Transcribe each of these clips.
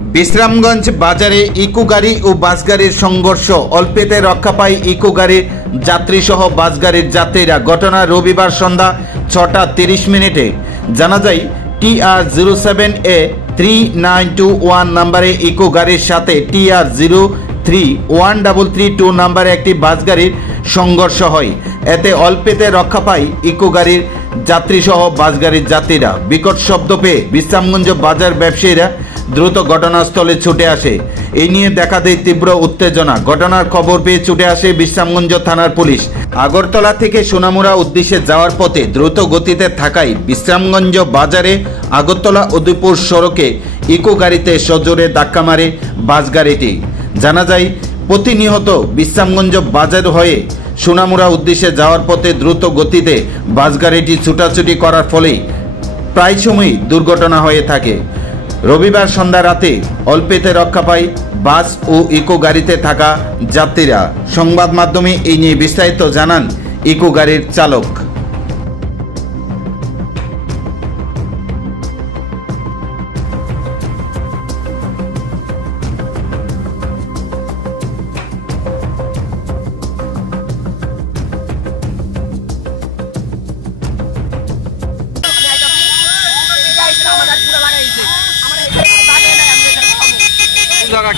বিশ্রামগঞ্জ বাজারে ইকো গাড়ি ও বাস গাড়ির সংঘর্ষ, অল্পেতে রক্ষা পায় ইকো গাড়ির যাত্রী সহ বাস গাড়ির যাত্রীরা। ঘটনা রবিবার সন্ধ্যা 6:30 জানা যায় TR07A3921 নম্বরে ইকো গাড়ির সাথে TR031332 নম্বরে একটি বাস গাড়ির সংঘর্ষ হয়। এতে অল্পেতে রক্ষা পায় ইকো গাড়ির যাত্রী সহ বাস গাড়ির যাত্রীরা। বিকট শব্দ পেয়ে বিশ্রামগঞ্জ বাজার ব্যবসায়ীরা দ্রুত ঘটনাস্থলে ছুটে আসে। এই নিয়ে দেখা দেয় তীব্র উত্তেজনা। ঘটনার খবর পেয়ে ছুটে আসে বিশ্রামগঞ্জ থানার পুলিশ। আগরতলা থেকে সোনামুড়া উদ্দেশ্যে যাওয়ার পথে দ্রুত গতিতে থাকায় বিশ্রামগঞ্জ বাজারে আগরতলা উদয়পুর সড়কে ইকো গাড়িতে সজোরে ধাক্কা মারে বাস গাড়িটি। জানা যায় প্রতিনিয়ত বিশ্রামগঞ্জ বাজার হয়ে সোনামুড়া উদ্দেশ্যে যাওয়ার পথে দ্রুত গতিতে বাস গাড়িটি ছুটাছুটি করার ফলে প্রায় সময়ই দুর্ঘটনা হয়ে থাকে। রবিবার সন্ধ্যা রাতে অল্পেতে রক্ষা পায় বাস ও ইকো গাড়িতে থাকা যাত্রীরা। সংবাদ মাধ্যমে এই নিয়ে বিস্তারিত জানান ইকো গাড়ির চালক।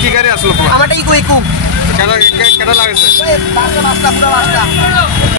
কি গাড়ি আসলো? আমারটা ইকো ইকো কেডা লাগেছে?